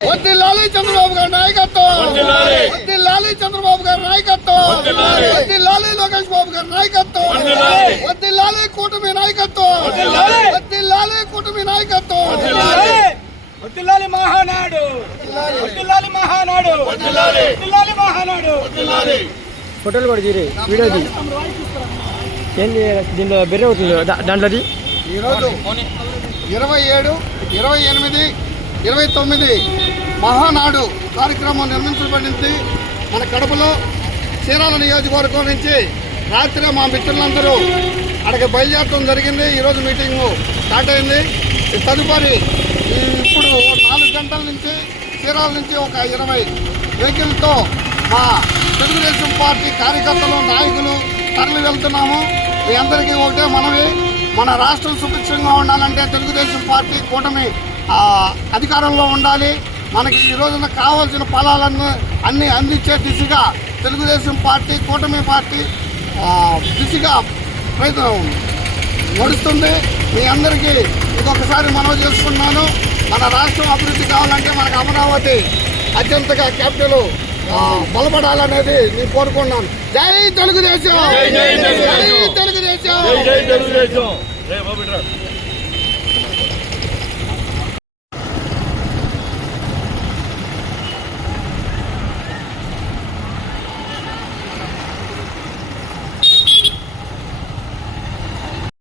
వర్ధిల్లాలి చంద్రబాబు గారి నాయకత్వం, వర్ధిల్లాలి చంద్రబాబు గారి నాయకత్వం, వర్ధిల్లాలి లోకేష్ బాబు గారి నాయకత్వం, వర్ధిల్లాలి కూటమి నాయకత్వం, వర్ధిల్లాలి కూటమి నాయకత్వం, వర్ధిల్లాలి మహానాడు, వర్ధిల్లాలి మహానాడు, వర్ధిల్లాలి మహానాడు. ఫోటోలు కూడా తీరే వీడియోది ఏంది దీంట్లో బెర్రె అవుతుంది దాంట్లోది. ఈరోజు 27, 28, 29 మహానాడు కార్యక్రమం నిర్మించబడింది. మన కడపలో చీరాల నియోజకవర్గం నుంచి రాత్రి మా మిత్రులందరూ అక్కడికి బయలుదేరడం జరిగింది. ఈరోజు మీటింగు స్టార్ట్ అయింది. తదుపరి ఇప్పుడు 4 గంటల నుంచి చీరాల నుంచి ఒక 20 వెహికల్తో మా తెలుగుదేశం పార్టీ కార్యకర్తలు నాయకులు తరలి వెళ్తున్నాము. మీ అందరికీ ఒకటే మనవి, మన రాష్ట్రం సుభిక్షంగా ఉండాలంటే తెలుగుదేశం పార్టీ కూటమి అధికారంలో ఉండాలి. మనకి ఈ రోజున కావాల్సిన ఫలాలను అన్నీ అందించే దిశగా తెలుగుదేశం పార్టీ కూటమి పార్టీ దిశగా ప్రయత్నం నడుస్తుంది. మీ అందరికీ ఇంకొకసారి మనవి చేసుకున్నాను. మన రాష్ట్రం అభివృద్ధి కావాలంటే మనకు అమరావతి అత్యంతగా క్యాపిటల్ బలపడాలనేది నేను కోరుకున్నాను. జై తెలుగుదేశం, జై తెలుగుదేశం.